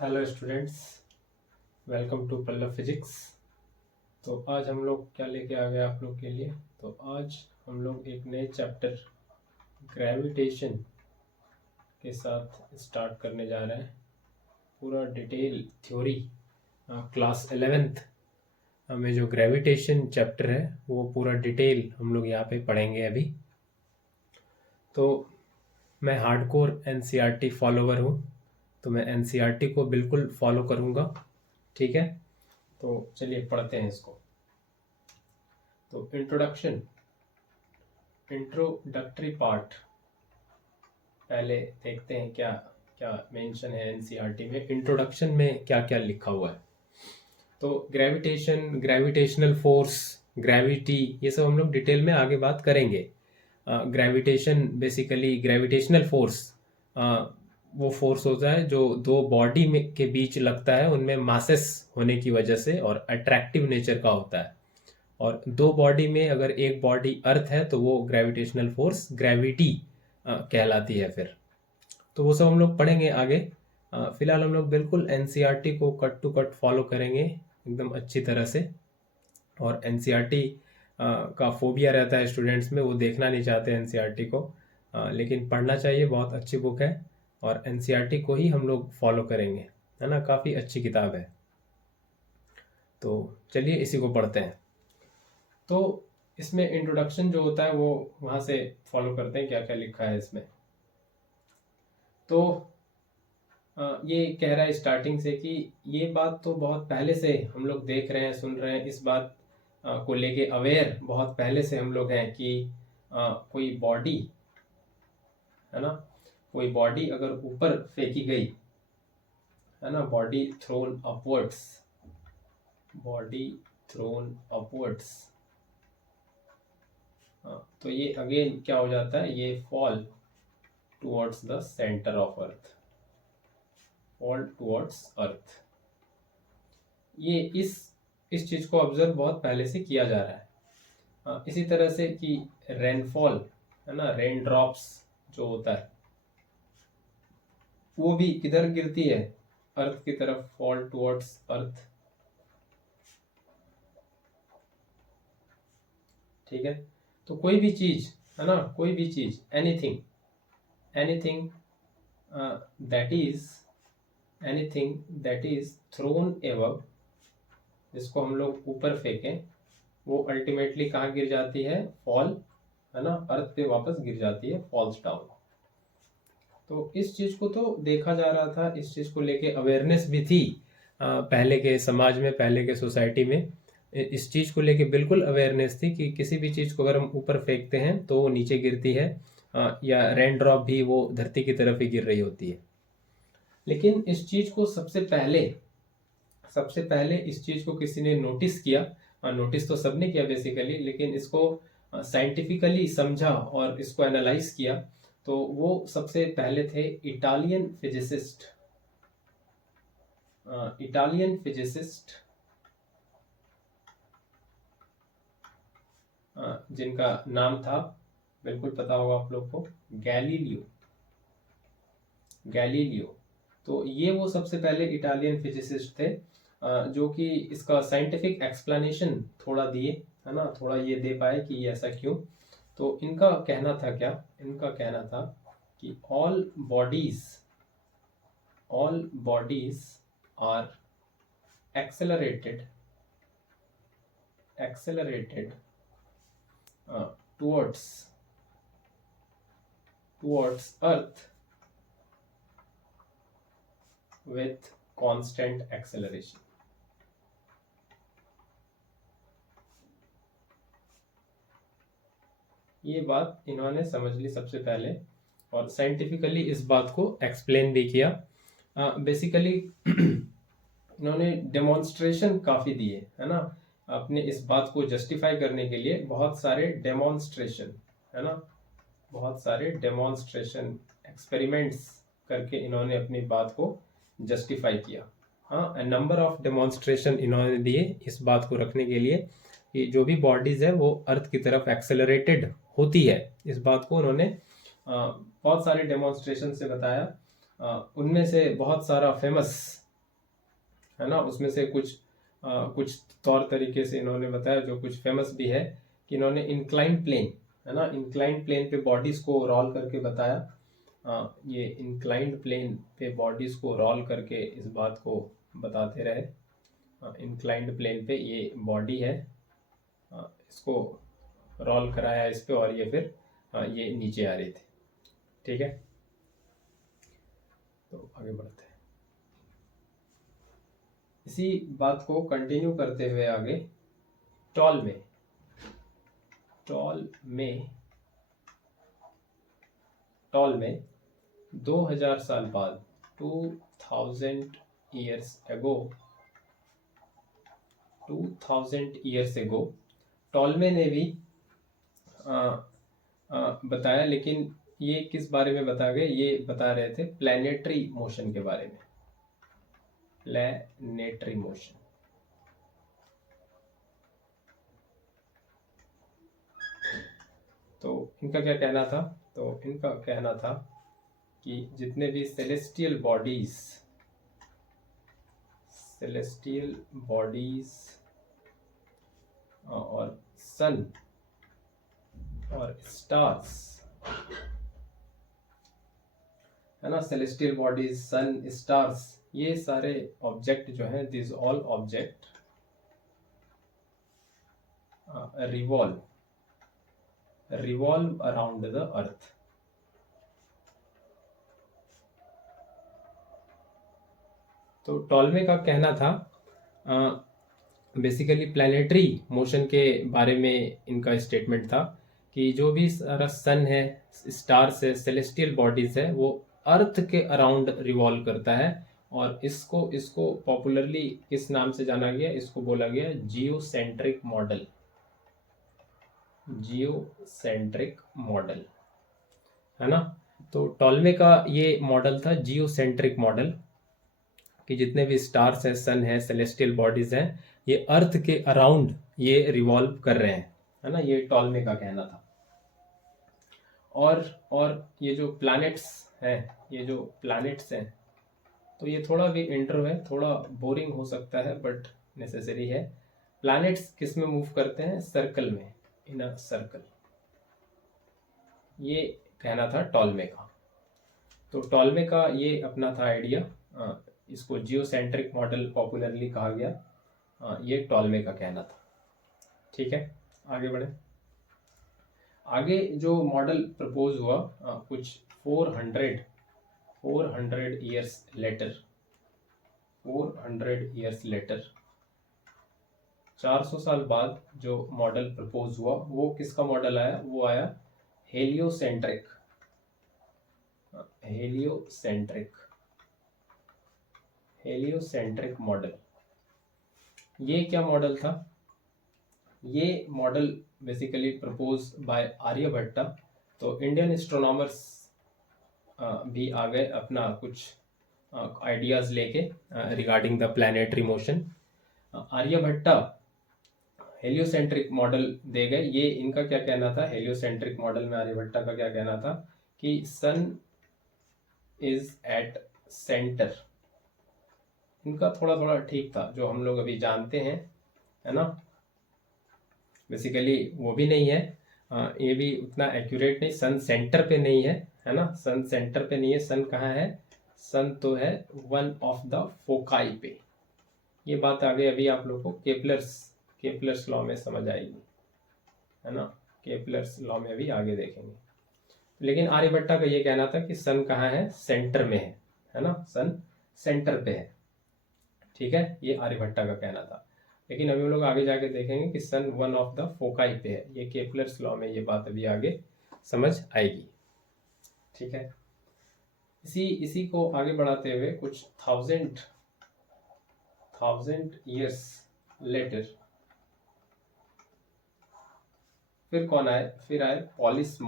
Hello students, welcome to Pallav physics. तो आज हम लोग क्या लेके आ गए आप लोग के लिए। तो आज हम लोग एक नए चैप्टर ग्रेविटेशन के साथ स्टार्ट करने जा रहे हैं। पूरा डिटेल थ्योरी क्लास 11th में जो ग्रेविटेशन चैप्टर है वो पूरा डिटेल हम लोग यहाँ पे पढ़ेंगे अभी। तो मैं हार्डकोर एनसीईआरटी फॉलोवर हूँ, तो मैं एनसीईआरटी को बिल्कुल फॉलो करूँगा। ठीक है, तो चलिए पढ़ते हैं इसको। तो इंट्रोडक्टरी पार्ट पहले देखते हैं क्या क्या मेंशन है एनसीईआरटी में। इंट्रोडक्शन में क्या क्या लिखा हुआ है। तो ग्रेविटेशन, ग्रेविटेशनल फोर्स, ग्रेविटी, ये सब हम लोग डिटेल में आगे बात करेंगे। ग्रेविटेशन बेसिकली ग्रेविटेशनल फोर्स वो फोर्स होता है जो दो बॉडी में के बीच लगता है, उनमें मासेस होने की वजह से, और अट्रैक्टिव नेचर का होता है। और दो बॉडी में अगर एक बॉडी अर्थ है तो वो ग्रेविटेशनल फोर्स ग्रेविटी कहलाती है फिर। तो वो सब हम लोग पढ़ेंगे आगे। फिलहाल हम लोग बिल्कुल एनसीईआरटी को कट टू कट फॉलो करेंगे एकदम अच्छी तरह से। और एनसीईआरटी का फोबिया रहता है स्टूडेंट्स में, वो देखना नहीं चाहते एनसीईआरटी को, लेकिन पढ़ना चाहिए, बहुत अच्छी बुक है। और एनसीईआरटी को ही हम लोग फॉलो करेंगे, है ना, काफ़ी अच्छी किताब है। तो चलिए इसी को पढ़ते हैं। तो इसमें इंट्रोडक्शन जो होता है वो वहाँ से फॉलो करते हैं क्या क्या लिखा है इसमें। तो ये कह रहा है स्टार्टिंग से कि ये बात तो बहुत पहले से हम लोग देख रहे हैं, सुन रहे हैं, इस बात को लेके अवेयर बहुत पहले से हम लोग हैं कि कोई बॉडी, है ना, कोई बॉडी अगर ऊपर फेंकी गई, है ना, body throne upwards, body throne upwards, तो ये अगेन क्या हो जाता है, ये fall towards the centre of earth, fall towards अर्थ। ये इस चीज को ऑब्जर्व बहुत पहले से किया जा रहा है। इसी तरह से कि रेनफॉल, है ना, रेन ड्रॉप्स जो होता है वो भी किधर गिरती है, अर्थ की तरफ, फॉल टुवर्ड्स अर्थ। ठीक है, तो कोई भी चीज, है ना, कोई भी चीज, anything anything that is throne above, जिसको हम लोग ऊपर फेंकें, वो अल्टीमेटली कहाँ गिर जाती है, फॉल, है ना, अर्थ पे वापस गिर जाती है, फॉल्स डाउन। तो इस चीज को तो देखा जा रहा था, इस चीज को लेके अवेयरनेस भी थी पहले के समाज में, पहले के सोसाइटी में। इस चीज को लेके बिल्कुल अवेयरनेस थी कि किसी भी चीज को अगर हम ऊपर फेंकते हैं तो वो नीचे गिरती है, या रेन ड्रॉप भी वो धरती की तरफ ही गिर रही होती है। लेकिन इस चीज को सबसे पहले इस चीज को किसी ने नोटिस किया। नोटिस तो सबने किया बेसिकली, लेकिन इसको साइंटिफिकली समझा और इसको एनालाइज किया, तो वो सबसे पहले थे इटालियन फिजिसिस्ट, जिनका नाम था, बिल्कुल पता होगा आप लोग को, गैलीलियो। तो ये वो सबसे पहले इटालियन फिजिसिस्ट थे जो कि इसका साइंटिफिक एक्सप्लेनेशन थोड़ा दिए, है ना, थोड़ा ये दे पाए कि ये ऐसा क्यों। तो इनका कहना था क्या, इनका कहना था कि all bodies are accelerated towards earth with constant acceleration। ये बात इन्होंने समझ ली सबसे पहले, और साइंटिफिकली इस बात को एक्सप्लेन भी किया। बेसिकली इन्होंने डेमोन्स्ट्रेशन काफ़ी दिए, है ना, अपने इस बात को जस्टिफाई करने के लिए बहुत सारे डेमोन्स्ट्रेशन, है ना, बहुत सारे डेमोन्स्ट्रेशन एक्सपेरिमेंट्स करके इन्होंने अपनी बात को जस्टिफाई किया। हाँ, नंबर ऑफ डेमोन्स्ट्रेशन इन्होंने दिए इस बात को रखने के लिए कि जो भी बॉडीज है वो अर्थ की तरफ एक्सेलरेटेड होती है। इस बात को उन्होंने बहुत सारे डेमोन्स्ट्रेशन से बताया। उनमें से बहुत सारा फेमस है ना। उसमें से कुछ तौर तरीके से इन्होंने बताया जो कुछ फेमस भी है, कि इन्होंने इंक्लाइन प्लेन, है ना, इंक्लाइन प्लेन पे बॉडीज को रोल करके बताया। ये इंक्लाइंड प्लेन पे बॉडीज को रोल करके इस बात को बताते रहे। इंक्लाइंड प्लेन पे ये बॉडी है, इसको रोल कराया इस पे, और ये फिर ये नीचे आ रहे थे। ठीक है, तो आगे बढ़ते हैं। इसी बात को कंटिन्यू करते हुए आगे टॉलमे 2000 साल बाद, 2000 years ago टॉलमे ने भी बताया, लेकिन ये किस बारे में बता गए, ये बता रहे थे प्लैनेटरी मोशन के बारे में, प्लैनेटरी मोशन। तो इनका क्या कहना था, तो इनका कहना था कि जितने भी सेलेस्टियल बॉडीज और सन और स्टार्स, है ना, सेलेस्टियल बॉडीज, सन, स्टार्स, ये सारे ऑब्जेक्ट जो हैं, this all object revolve around the earth. तो टॉलमे का कहना था, बेसिकली प्लैनेटरी मोशन के बारे में इनका स्टेटमेंट था कि जो भी सारा सन है, स्टार्स है, सेलेस्टियल बॉडीज है, वो अर्थ के अराउंड रिवॉल्व करता है। और इसको पॉपुलरली किस नाम से जाना गया, इसको बोला गया जियोसेंट्रिक मॉडल, है ना। तो टॉलमे का ये मॉडल था जियोसेंट्रिक मॉडल, कि जितने भी स्टार्स हैं, सन है, सेलेस्टियल बॉडीज हैं, ये अर्थ के अराउंड ये रिवॉल्व कर रहे हैं, है ना, ये टॉलमे का कहना था। और ये जो प्लैनेट्स हैं, तो ये थोड़ा भी इंट्रो है, थोड़ा बोरिंग हो सकता है, बट नेसेसरी है। प्लैनेट्स किस में मूव करते हैं, सर्कल में, इन अ सर्कल, ये कहना था टॉलमे का। तो टॉलमे का ये अपना था आइडिया, इसको जियोसेंट्रिक मॉडल पॉपुलरली कहा गया, ये टॉलमे का कहना था। ठीक है, आगे बढ़े। आगे जो मॉडल प्रपोज हुआ, कुछ 400 इयर्स लेटर, 400 साल बाद जो मॉडल प्रपोज हुआ, वो किसका मॉडल आया, वो आया हेलियोसेंट्रिक मॉडल। ये क्या मॉडल था, ये model basically propose by Aryabhata. तो इंडियन एस्ट्रोनॉमर्स भी आ गए अपना कुछ आइडियाज लेके regarding the planetary motion. Aryabhata heliocentric model दे गए। ये इनका क्या कहना था, हेलियोसेंट्रिक मॉडल में आर्यभट्टा का क्या कहना था कि सन इज एट सेंटर। इनका थोड़ा थोड़ा ठीक था, जो हम लोग अभी जानते हैं, है ना, बेसिकली वो भी नहीं है, ये भी उतना एक्यूरेट नहीं, सन सेंटर पे नहीं है ना, सन सेंटर पे नहीं है। सन कहाँ है, सन तो है वन ऑफ द फोकाई पे। ये बात आगे अभी आप लोग को केपलर्स लॉ में समझ आएगी, है ना, केपलर्स लॉ में अभी आगे देखेंगे। लेकिन आर्यभट्टा का ये कहना था कि सन कहाँ है, सेंटर में है ना, सन सेंटर पे है। ठीक है, ये आर्यभट्टा का कहना था। लेकिन अभी हम लोग आगे जाके देखेंगे कि सन वन ऑफ द फोकाई पे है। ये केपलर्स लॉ में ये बात अभी आगे समझ आएगी। ठीक है, इसी को आगे बढ़ाते हुए कुछ थाउजेंड ईयर्स लेटर फिर कौन आए, फिर आए पॉलिस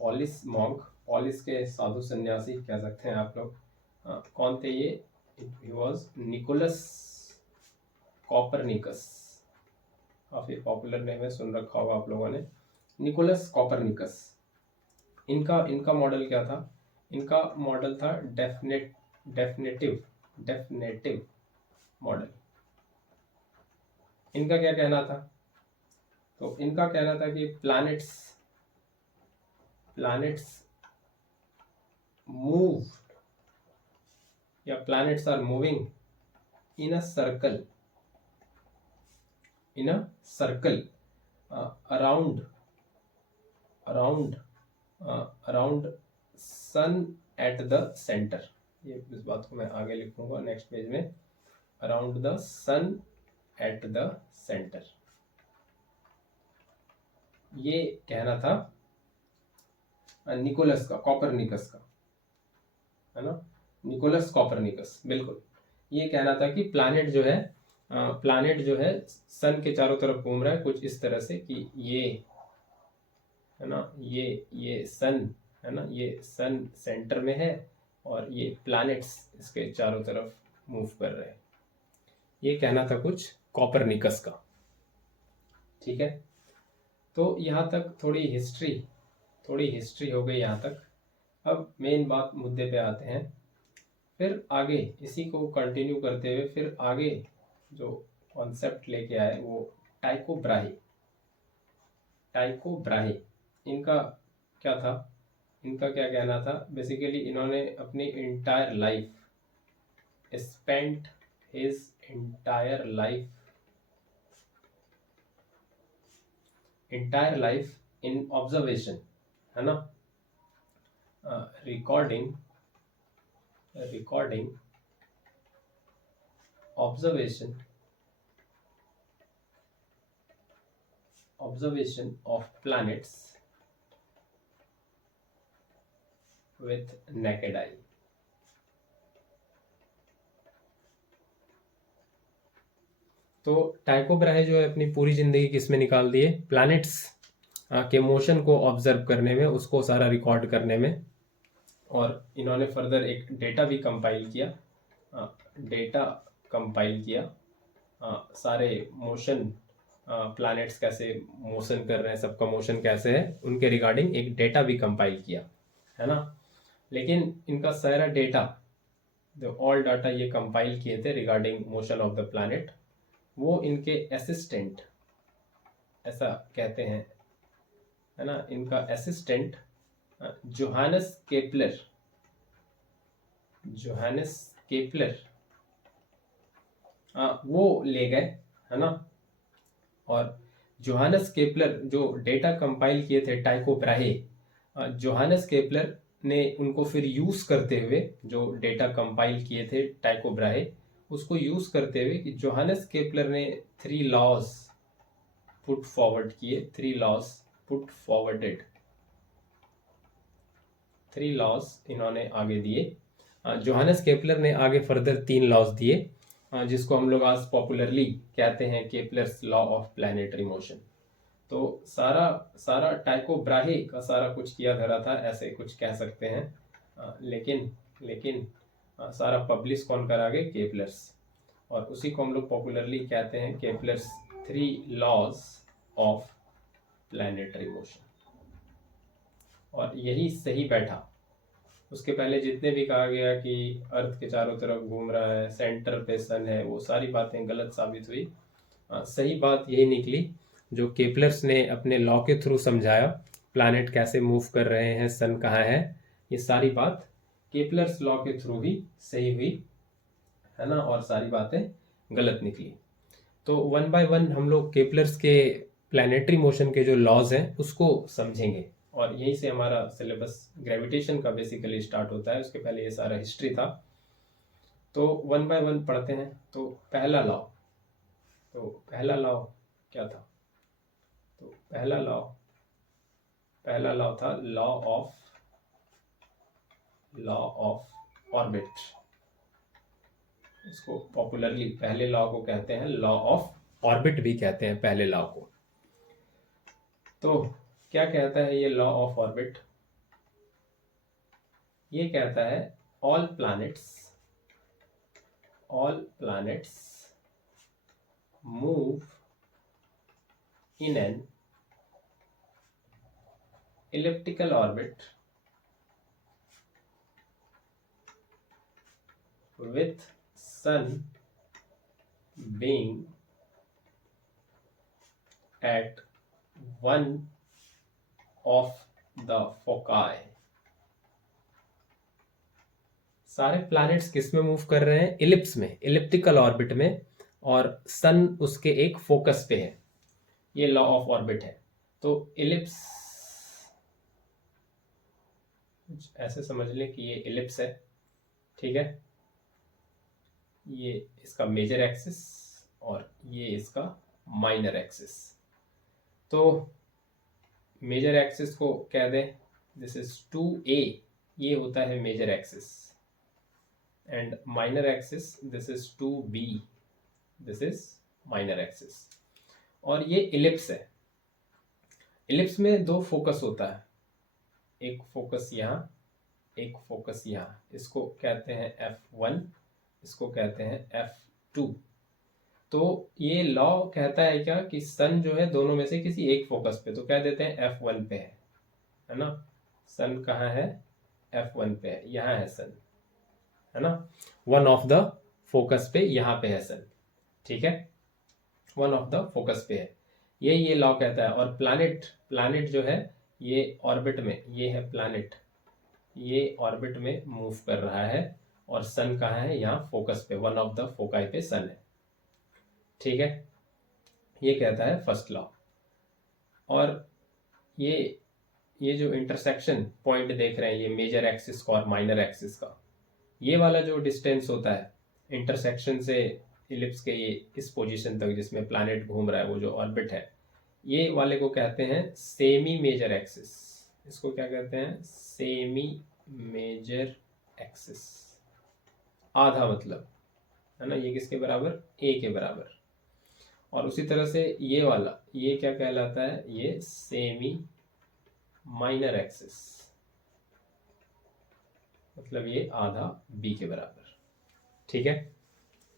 पॉलिस के साधु सन्यासी कह सकते हैं आप लोग। कौन थे ये, ही वॉज निकोलस कॉपरनिकस। काफी पॉपुलर नेम है, सुन रखा होगा आप लोगों ने, निकोलस कॉपरनिकस। इनका मॉडल क्या था, इनका मॉडल था डेफिनेटिव मॉडल। इनका क्या कहना था? तो इनका कहना था कि प्लैनेट्स मूव या planets are moving in a circle around sun at the centre. ये इस बात को मैं आगे लिखूंगा नेक्स्ट पेज में, around the sun at the centre. ये कहना था निकोलस का, कॉपरनिकस का, है ना, निकोलस कॉपरनिकस, बिल्कुल। ये कहना था कि प्लैनेट जो है सन के चारों तरफ घूम रहा है, कुछ इस तरह से कि ये है ना, ये सन है ना, ये सन सेंटर में है और ये प्लैनेट्स इसके चारों तरफ मूव कर रहे हैं। ये कहना था कुछ कॉपरनिकस का, ठीक है। तो यहाँ तक थोड़ी हिस्ट्री हो गई यहाँ तक। अब मेन बात, मुद्दे पे आते हैं। फिर आगे इसी को कंटिन्यू करते हुए फिर आगे जो कॉन्सेप्ट लेके आए वो टाइको ब्राहे। इनका क्या था? इनका क्या कहना था? बेसिकली इन्होंने अपनी entire life spent his entire life in observation, है ना, recording observation of planets with naked eye। तो टाइको ब्राहे जो है अपनी पूरी जिंदगी किसमें निकाल दिए? प्लैनेट्स के मोशन को ऑब्जर्व करने में, उसको सारा रिकॉर्ड करने में। और इन्होंने फर्दर एक डेटा भी कंपाइल किया, सारे मोशन, प्लैनेट्स कैसे मोशन कर रहे हैं, सबका मोशन कैसे है, उनके रिगार्डिंग एक डेटा भी कंपाइल किया, है ना। लेकिन इनका सारा डेटा, ऑल डाटा ये कंपाइल किए थे regarding motion of the planet, वो इनके असिस्टेंट, ऐसा कहते हैं, है ना, इनका असिस्टेंट जोहानस केपलर वो ले गए, है ना। और जोहानस केपलर जो डेटा कंपाइल किए थे टाइको ब्राहे, जोहानस केपलर ने उनको फिर यूज करते हुए, जो डेटा कंपाइल किए थे टाइको ब्राहे, उसको यूज करते हुए कि जोहानस केपलर ने 3 लॉज पुट फॉरवर्ड किए, 3 लॉज इन्होंने आगे दिए। जोहानस केपलर ने आगे फर्दर 3 लॉज दिए, जिसको हम लोग आज पॉपुलरली कहते हैं Kepler's law of planetary motion. तो सारा टाइको ब्राहे का सारा कुछ किया धरा था, ऐसे कुछ कह सकते हैं। लेकिन सारा पब्लिश कौन करा गए? केपलर्स। और उसी को हम लोग पॉपुलरली कहते हैं Kepler's 3 laws of planetary motion. और यही सही बैठा। उसके पहले जितने भी कहा गया कि अर्थ के चारों तरफ घूम रहा है, सेंटर पे सन है, वो सारी बातें गलत साबित हुई। सही बात यही निकली जो केपलर्स ने अपने लॉ के थ्रू समझाया, प्लैनेट कैसे मूव कर रहे हैं, सन कहाँ है, ये सारी बात केपलर्स लॉ के थ्रू ही सही हुई, है ना, और सारी बातें गलत निकली। तो 1 बाय 1 हम लोग केपलर्स के प्लैनेटरी मोशन के जो लॉज हैं उसको समझेंगे। और यहीं से हमारा सिलेबस ग्रेविटेशन का बेसिकली स्टार्ट होता है। उसके पहले ये सारा हिस्ट्री था। तो 1 बाय 1 पढ़ते हैं। तो पहला लॉ क्या था? तो पहला लॉ था लॉ ऑफ ऑर्बिट। इसको पॉपुलरली पहले लॉ को कहते हैं लॉ ऑफ ऑर्बिट भी कहते हैं पहले लॉ को। तो क्या कहता है ये लॉ ऑफ ऑर्बिट? ये कहता है all planets move in an elliptical orbit with sun being at one of the foci। सारे प्लैनेट्स किस में मूव कर रहे हैं? इलिप्स में, इलिप्टिकल ऑर्बिट में, और सन उसके एक फोकस पे है। ये लॉ ऑफ ऑर्बिट है। तो इलिप्स ऐसे समझ लें कि ये इलिप्स है, ठीक है। ये इसका मेजर एक्सिस और ये इसका माइनर एक्सिस। तो मेजर एक्सिस को कह दें दिस इज 2a, ये होता है major axis, and minor axis this is 2b, this is minor axis. और ये इलिप्स है। इलिप्स में दो फोकस होता है, एक फोकस यहाँ, एक फोकस यहाँ। इसको कहते हैं F1, इसको कहते हैं F2। तो ये लॉ कहता है क्या कि सन जो है दोनों में से किसी एक फोकस पे, तो कह देते हैं F1 पे है ना। सन कहाँ है? F1 पे है, यहाँ है सन, है ना। वन ऑफ द फोकस पे यहाँ पे है सन, ठीक है। वन ऑफ द फोकस पे है, ये लॉ कहता है। और प्लैनेट जो है ये ऑर्बिट में, ये है प्लैनेट, ये ऑर्बिट में मूव कर रहा है, और सन कहाँ है? यहाँ फोकस पे, वन ऑफ द फोकाई पे सन है, ठीक है। ये कहता है फर्स्ट लॉ। और ये जो इंटरसेक्शन पॉइंट देख रहे हैं, ये मेजर एक्सिस का और माइनर एक्सिस का, ये वाला जो डिस्टेंस होता है इंटरसेक्शन से इलिप्स के ये इस पोजीशन तक जिसमें प्लैनेट घूम रहा है, वो जो ऑर्बिट है, ये वाले को कहते हैं सेमी मेजर एक्सिस। इसको क्या कहते हैं? Semi major axis. आधा मतलब, है ना। ये किसके बराबर? ए के बराबर। और उसी तरह से ये वाला, ये क्या कहलाता है? ये सेमी माइनर एक्सिस, मतलब ये आधा बी के बराबर, ठीक है।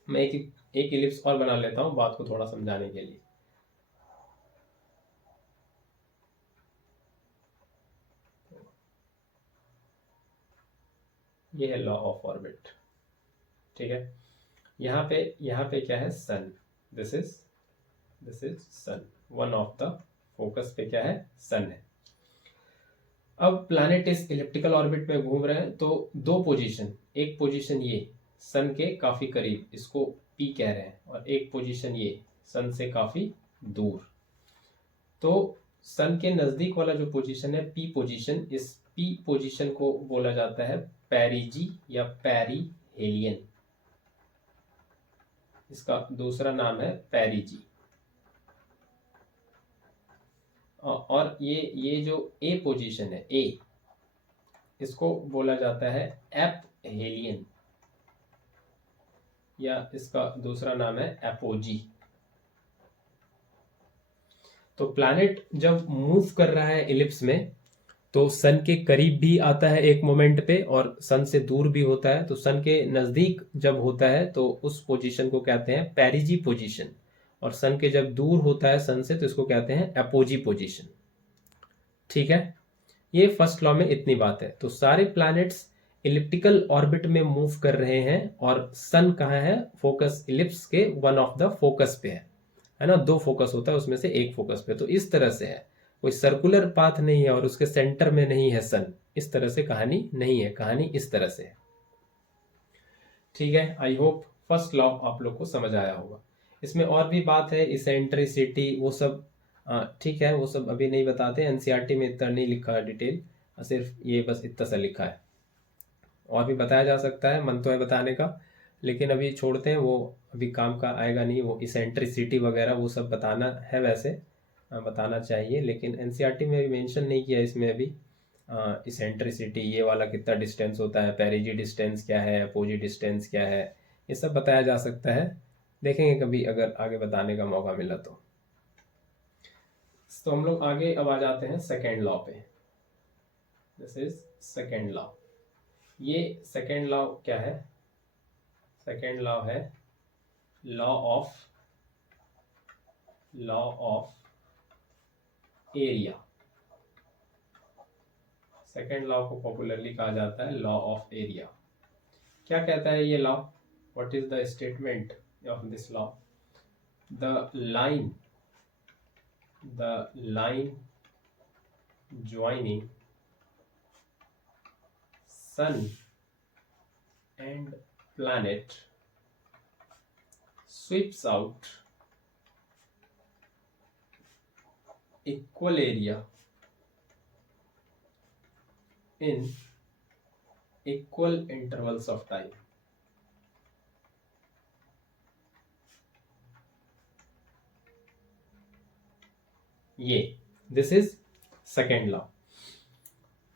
मैं एक इलिप्स और बना लेता हूं बात को थोड़ा समझाने के लिए। ये है लॉ ऑफ ऑर्बिट, ठीक है। यहाँ पे क्या है? Sun. This is sun. One of the focus पे क्या है? सन है। अब प्लैनेट इस इलिप्टिकल ऑर्बिट में घूम रहे हैं, तो दो पोजीशन, एक पोजीशन ये सन के काफी करीब, इसको पी कह रहे हैं, और एक पोजीशन ये सन से काफी दूर। तो सन के नजदीक वाला जो पोजीशन है पी पोजीशन, इस पी पोजीशन को बोला जाता है पेरिजी या पेरीहेलियन। इसका दूसरा नाम है पेरिजी। और ये जो ए पोजीशन है, ए, इसको बोला जाता है एपहेलियन, या इसका दूसरा नाम है एपोजी। तो प्लैनेट जब मूव कर रहा है इलिप्स में, तो सन के करीब भी आता है एक मोमेंट पे, और सन से दूर भी होता है। तो सन के नजदीक जब होता है तो उस पोजीशन को कहते हैं पेरिजी पोजीशन, और सन के जब दूर होता है सन से तो इसको कहते हैं एपोजी पोजीशन, ठीक है। ये फर्स्ट लॉ में इतनी बात है। तो सारे प्लैनेट्स इलिप्टिकल ऑर्बिट में मूव कर रहे हैं, और सन कहाँ है? फोकस इलिप्स के वन ऑफ द फोकस पे है ना। दो फोकस होता है, उसमें से एक फोकस पे। तो इस तरह से है, कोई सर्कुलर पाथ नहीं है और उसके सेंटर में नहीं है सन। इस तरह से कहानी नहीं है, कहानी इस तरह से है, ठीक है। आई होप फर्स्ट लॉ आप लोग को समझ आया होगा। इसमें और भी बात है, इसेंट्रिसिटी, वो सब ठीक है, वो सब अभी नहीं बताते। एनसीईआरटी में इतना नहीं लिखा है डिटेल, सिर्फ ये बस इतना सा लिखा है। और भी बताया जा सकता है, मन तो है बताने का, लेकिन अभी छोड़ते हैं, वो अभी काम का आएगा नहीं। वो इसेंट्रिसिटी वगैरह वो सब बताना है, वैसे बताना चाहिए, लेकिन एनसीईआरटी में भी मेंशन नहीं किया इसमें अभी। इसेंट्रिसिटी, ये वाला कितना डिस्टेंस होता है, पेरिजी डिस्टेंस क्या है, अपोजी डिस्टेंस क्या है, ये सब बताया जा सकता है। देखेंगे कभी अगर आगे बताने का मौका मिला तो। हम लोग आगे अब आ जाते हैं सेकेंड लॉ पे। This is second law. ये सेकेंड लॉ क्या है? सेकेंड लॉ है law of area. Second law को पॉपुलरली कहा जाता है लॉ ऑफ एरिया, क्या कहता है ये law? What is the statement of this law? The line joining sun and planet sweeps out equal area in equal intervals of time. ये this is second law.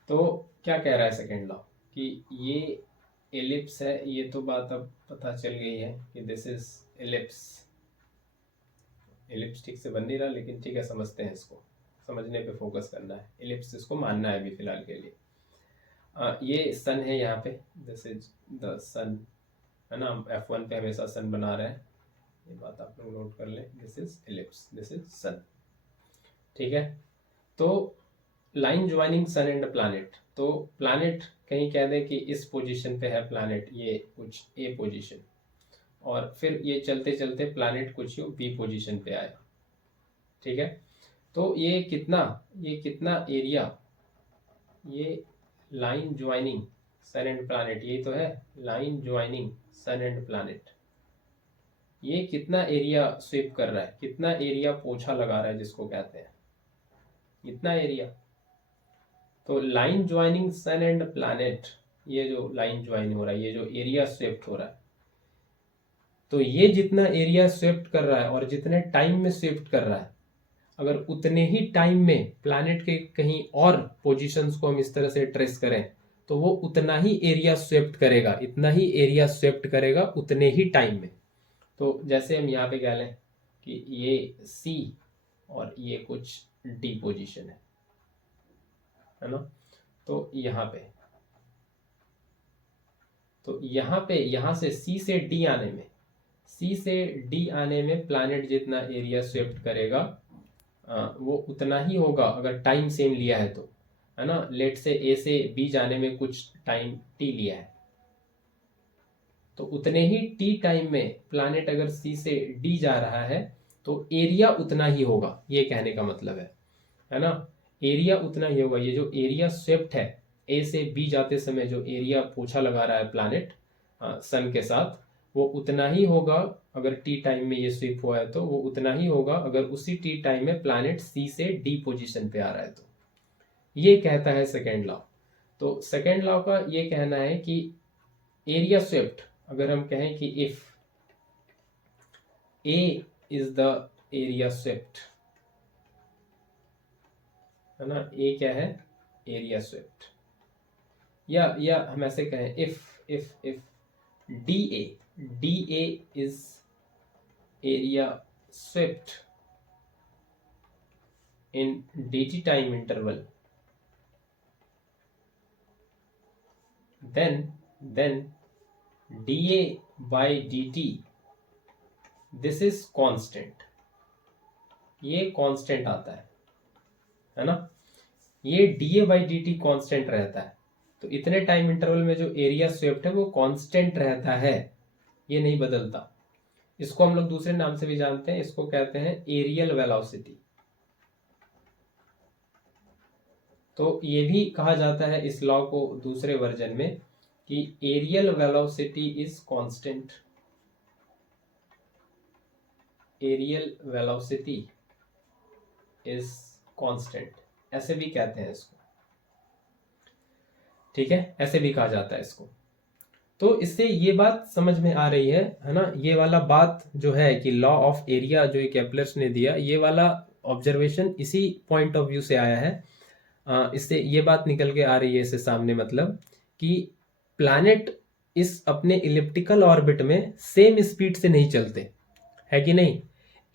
तो क्या कह रहा है सेकेंड लॉ? कि ये एलिप्स है, ये तो बात अब पता चल गई है कि दिस इज एलिप्स। एलिप्स ठीक से बन नहीं रहा, लेकिन ठीक है, समझते हैं इसको, समझने पे फोकस करना है। एलिप्स इसको मानना है अभी फिलहाल के लिए। ये सन है यहाँ पे, दिस इज द सन, है ना। F1 पे हमेशा सन बना रहे हैं, ये बात आप लोग नोट कर लें। This is ellipse, this is sun, ठीक है। तो line joining sun and planet, तो प्लैनेट कहीं कह दे कि इस पोजीशन पे है प्लैनेट, ये कुछ ए पोजीशन, और फिर ये चलते चलते प्लैनेट कुछ यूँ बी पोजीशन पे आया, ठीक है। तो ये कितना एरिया, ये line joining sun and planet, ये तो है line joining sun and planet, ये कितना एरिया स्वीप कर रहा है, कितना एरिया पोछा लगा रहा है जिसको कहते हैं, इतना एरिया। तो line joining sun and planet, ये जो लाइन ज्वाइन हो रहा है, ये जो एरिया स्वेप्ट हो रहा है, तो ये जितना एरिया स्वेप्ट कर रहा है और जितने टाइम में स्वेप्ट कर रहा है, अगर उतने ही टाइम में प्लैनेट के कहीं और पोजीशंस को हम इस तरह से ट्रेस करें, तो वो उतना ही एरिया स्वेप्ट करेगा, इतना ही एरिया स्वेप्ट करेगा उतने ही टाइम में। तो जैसे हम यहाँ पे कह लें कि ये सी और ये कुछ डी पोजीशन है ना। तो यहाँ पे यहाँ से सी से डी आने में प्लैनेट जितना एरिया स्वेप्ट करेगा वो उतना ही होगा अगर टाइम सेम लिया है तो, है ना। लेट से ए से बी जाने में कुछ टाइम टी लिया है, तो उतने ही टी टाइम में प्लैनेट अगर सी से डी जा रहा है तो एरिया उतना ही होगा, ये कहने का मतलब है ना। एरिया उतना ही होगा, ये जो एरिया स्वेप्ट है ए से बी जाते समय, जो एरिया पोछा लगा रहा है प्लैनेट सन के साथ, वो उतना ही होगा अगर टी टाइम में ये स्वीप हुआ है, तो वो उतना ही होगा अगर उसी टी टाइम में प्लैनेट सी से डी पोजीशन पे आ रहा है। तो ये कहता है सेकेंड लॉ। तो सेकेंड लॉ का ये कहना है कि एरिया स्वेप्ट, अगर हम कहें कि if A is the area swept, है ना, ए क्या है, एरिया स्वेप्ट, या हम ऐसे कहें if D A is area swept in dt time interval, then dA by dt this is constant, ये कांस्टेंट आता है ना। ये dA by dt कांस्टेंट रहता है, तो इतने टाइम इंटरवल में जो एरिया स्वेप्ट है वो कांस्टेंट रहता है, ये नहीं बदलता। इसको हम लोग दूसरे नाम से भी जानते हैं, इसको कहते हैं एरियल वेलोसिटी। तो ये भी कहा जाता है इस लॉ को दूसरे वर्जन में कि areal velocity is constant, areal velocity is constant, ऐसे भी कहते हैं इसको, ठीक है, ऐसे भी कहा जाता है इसको। तो इससे ये बात समझ में आ रही है ना। ये वाला बात जो है कि लॉ ऑफ एरिया जो केप्लर्स ने दिया, ये वाला ऑब्जर्वेशन इसी पॉइंट ऑफ व्यू से आया है। इससे ये बात निकल के आ रही है इससे सामने, मतलब कि प्लैनेट इस अपने इलिप्टिकल ऑर्बिट में सेम स्पीड से नहीं चलते, है कि नहीं।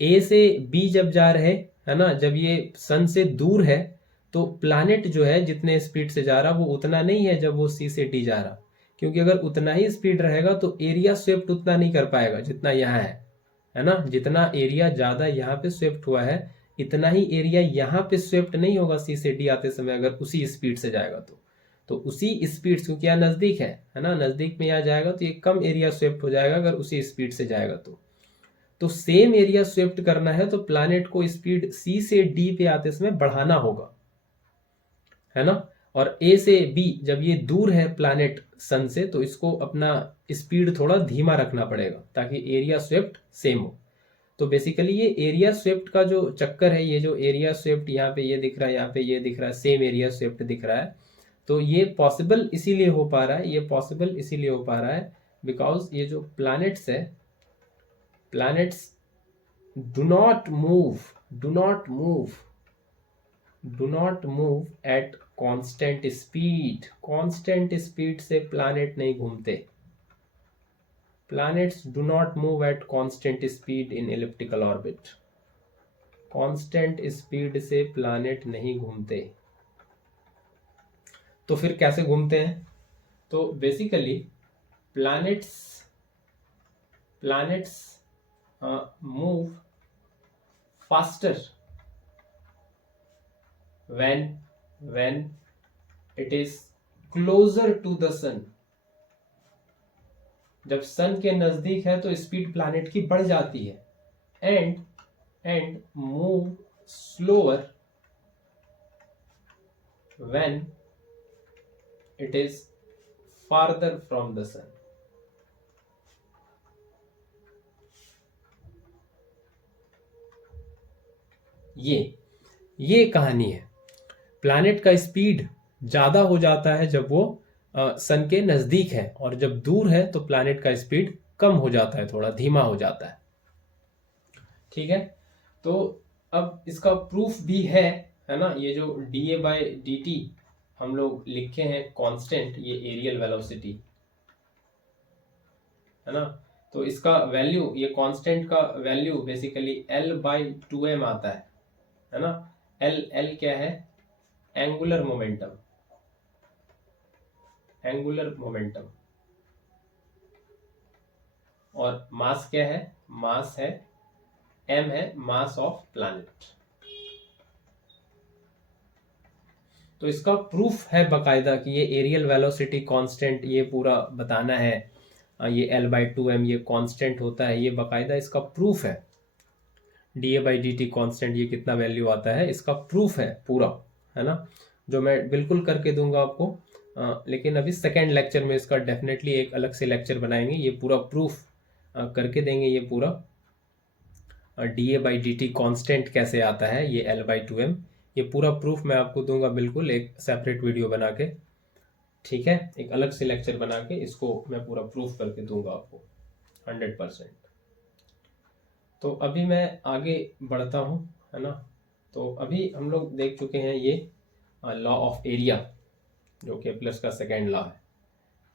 ए से बी जब जा रहे, है ना, जब ये सन से दूर है, तो प्लैनेट जो है जितने स्पीड से जा रहा वो उतना नहीं है जब वो सी से डी जा रहा, क्योंकि अगर उतना ही स्पीड रहेगा तो एरिया स्वेप्ट उतना नहीं कर पाएगा जितना यहाँ है ना। जितना एरिया ज्यादा यहाँ पे स्वेप्ट हुआ है, इतना ही एरिया यहाँ पे स्वेप्ट नहीं होगा सी से डी आते समय अगर उसी स्पीड से जाएगा तो उसी स्पीड, क्योंकि यहाँ नज़दीक है ना, नज़दीक में यहाँ जाएगा तो ये कम एरिया स्वेप्ट हो जाएगा अगर उसी स्पीड से जाएगा तो सेम एरिया स्वेप्ट करना है तो प्लैनेट को स्पीड सी से डी पे आते समय बढ़ाना होगा, है ना। और ए से बी जब ये दूर है प्लैनेट सन से तो इसको अपना स्पीड थोड़ा धीमा रखना पड़ेगा ताकि एरिया स्वेप्ट सेम हो। तो बेसिकली ये एरिया स्वेप्ट का जो चक्कर है, ये जो एरिया स्वेप्ट यहाँ पे ये दिख रहा है, यहाँ पे ये दिख रहा है, सेम एरिया स्वेप्ट दिख रहा है, तो ये पॉसिबल इसीलिए हो पा रहा है, ये पॉसिबल इसीलिए हो पा रहा है बिकॉज ये जो प्लैनेट्स है, planets do not move do not move do not move at constant speed. Constant speed से प्लैनेट नहीं घूमते। Planets do not move at constant speed in elliptical orbit. Constant speed से प्लैनेट नहीं घूमते। तो फिर कैसे घूमते हैं? तो basically planets move faster when it is closer to the sun। जब सन के नजदीक है तो स्पीड प्लैनेट की बढ़ जाती है and move slower when it is farther from the sun। ये कहानी है। प्लैनेट का स्पीड ज़्यादा हो जाता है जब वो सन के नज़दीक है, और जब दूर है तो प्लैनेट का स्पीड कम हो जाता है, थोड़ा धीमा हो जाता है। ठीक है, तो अब इसका प्रूफ भी है ना। ये जो dA/dt हम लोग लिखे हैं कांस्टेंट, ये एरियल वेलोसिटी है ना, तो इसका वैल्यू, ये कांस्टेंट का वैल्यू बेसिकली L/2m आता है ना। L क्या है? Angular momentum. और मास क्या है? मास है m, है मास ऑफ प्लैनेट। तो इसका प्रूफ है बकायदा कि ये एरियल वेलोसिटी कांस्टेंट, ये पूरा बताना है, ये L/2m ये कांस्टेंट होता है, ये बकायदा इसका प्रूफ है। dA/dt कांस्टेंट ये कितना वैल्यू आता है, इसका प्रूफ है पूरा, है ना, जो मैं बिल्कुल करके दूंगा आपको। लेकिन अभी सेकेंड लेक्चर में इसका डेफिनेटली एक अलग से लेक्चर बनाएंगे, ये पूरा प्रूफ करके देंगे। ये पूरा dA/dt कांस्टेंट कैसे आता है, ये L/2m, ये पूरा प्रूफ मैं आपको दूंगा बिल्कुल, एक सेपरेट वीडियो बना के। ठीक है, एक अलग से लेक्चर बना के इसको मैं पूरा प्रूफ करके दूंगा आपको 100%। तो अभी मैं आगे बढ़ता हूँ, है ना। तो अभी हम लोग देख चुके हैं ये लॉ ऑफ एरिया, जो केप्लर का सेकेंड लॉ है।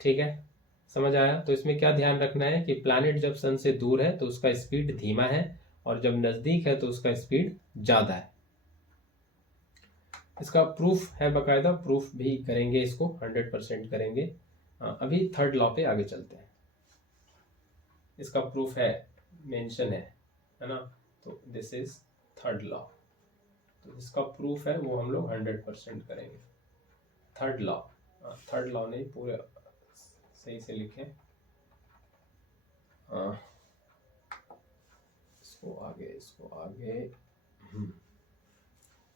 ठीक है, समझ आया? तो इसमें क्या ध्यान रखना है कि प्लैनेट जब सन से दूर है तो उसका स्पीड धीमा है, और जब नज़दीक है तो उसका स्पीड ज़्यादा है। इसका प्रूफ है बकायदा, प्रूफ भी करेंगे, इसको 100% करेंगे। अभी थर्ड लॉ पे आगे चलते हैं। इसका प्रूफ है, मेंशन है ना। तो दिस इज थर्ड लॉ। तो इसका प्रूफ है वो हम लोग 100% करेंगे। थर्ड लॉ नहीं, पूरे सही से लिखें। इसको आगे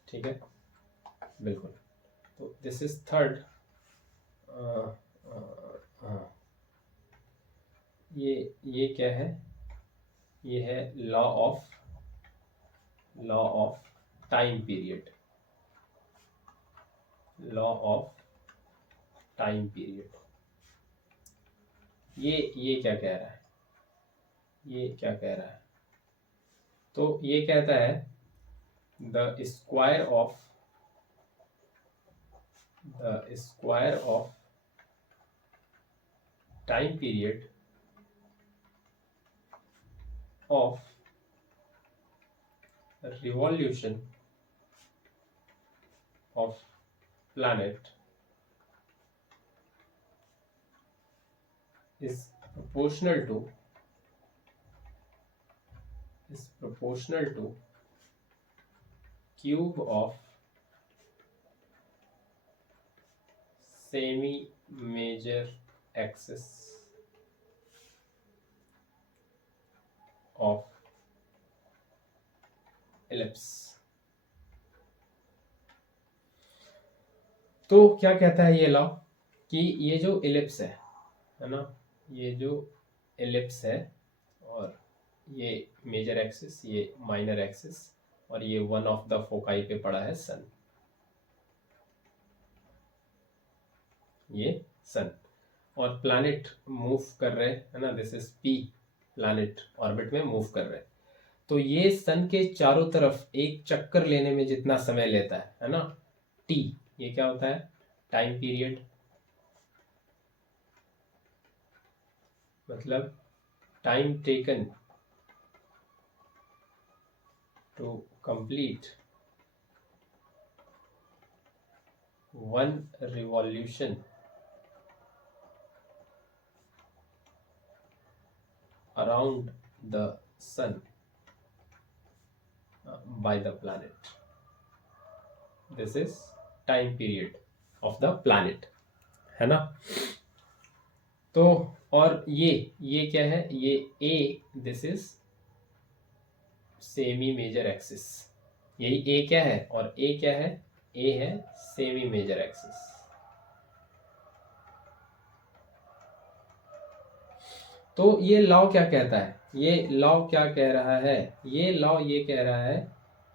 ठीक है, बिल्कुल। तो दिस इज थर्ड। ये क्या है? ये है law of time period. Law of time period. ये क्या कह रहा है? तो ये कहता है the square of time period of revolution of planet is proportional to cube of semi major axis of ellipse. तो क्या कहता है ये लॉ कि ये जो एलिप्स है ना, ये जो एलिप्स है और ये मेजर एक्सिस, ये माइनर एक्सिस, और ये वन ऑफ द फोकाई पे पड़ा है सन, ये सन, और प्लैनेट मूव कर रहे है ना, this is P, planet orbit में मूव कर रहे हैं। तो ये सन के चारों तरफ एक चक्कर लेने में जितना समय लेता है ना, टी, ये क्या होता है, टाइम पीरियड, मतलब time taken to complete one revolution around the sun by the planet. This is time period of the planet, है ना। तो और ये क्या है, ये A, this is semi major axis, यही A क्या है, और A क्या है, A है सेमी मेजर एक्सिस। तो ये लॉ क्या कहता है, ये लॉ क्या कह रहा है, ये लॉ ये कह रहा है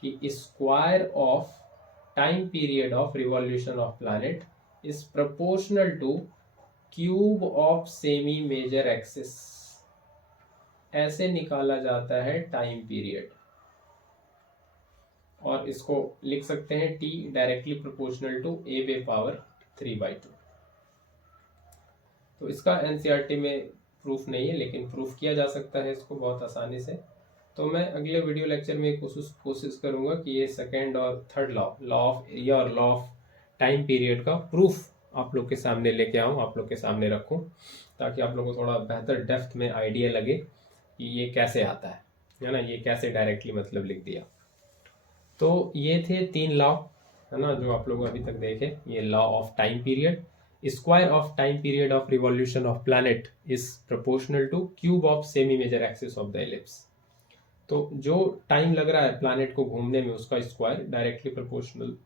कि square of time period of revolution of planet is proportional to cube of semi major axis. ऐसे निकाला जाता है टाइम पीरियड, और इसको लिख सकते हैं t directly proportional to a बे पावर 3/2। तो इसका एनसीईआरटी में प्रूफ नहीं है, लेकिन प्रूफ किया जा सकता है इसको बहुत आसानी से। तो मैं अगले वीडियो लेक्चर में कोशिश करूंगा कि ये सेकेंड और third law, law of area और लॉ ऑफ टाइम पीरियड का प्रूफ आप लोग के सामने लेके आऊँ, आप लोग के सामने रखूँ, ताकि आप लोग को थोड़ा बेहतर डेप्थ में आइडिया लगे कि ये कैसे आता है ना, ये कैसे डायरेक्टली मतलब लिख दिया। तो ये थे 3 लॉ, है ना, जो आप लोग अभी तक देखे। ये law of time period, square of time period of revolution of planet is proportional to cube of semi major axis of the ellipse. तो जो टाइम लग रहा है प्लैनेट को घूमने में, उसका स्क्वायर डायरेक्टली प्रोपोर्शनल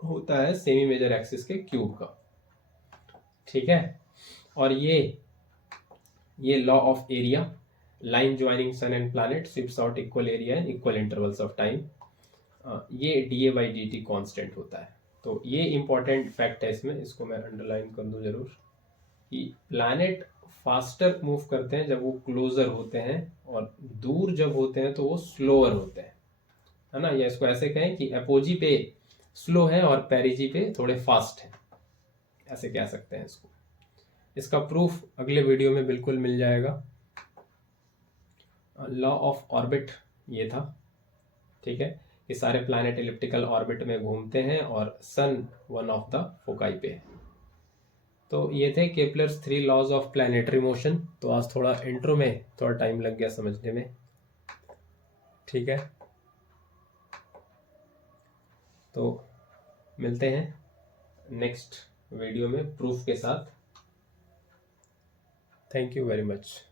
होता है सेमी मेजर एक्सिस के क्यूब का, ठीक है। और ये law of area, line joining sun and planet sweeps out equal area in equal intervals of time, ये dA/dt कांस्टेंट होता है। तो ये इंपॉर्टेंट फैक्ट है इसमें, इसको मैं अंडरलाइन कर दूं जरूर, कि प्लैनेट फास्टर मूव करते हैं जब वो क्लोजर होते हैं, और दूर जब होते हैं तो वो स्लोअर होते हैं, है ना। या इसको ऐसे कहें कि एपोजी पे स्लो है और पेरिजी पे थोड़े फास्ट है, ऐसे कह सकते हैं इसको। इसका प्रूफ अगले वीडियो में बिल्कुल मिल जाएगा। लॉ ऑफ ऑर्बिट ये था, ठीक है, कि सारे प्लैनेट इलिप्टिकल ऑर्बिट में घूमते हैं और sun one of the foci पे है। तो ये थे Kepler's 3 laws of planetary motion. तो आज थोड़ा इंट्रो में थोड़ा टाइम लग गया समझने में, ठीक है। तो मिलते हैं नेक्स्ट वीडियो में प्रूफ के साथ। Thank you very much.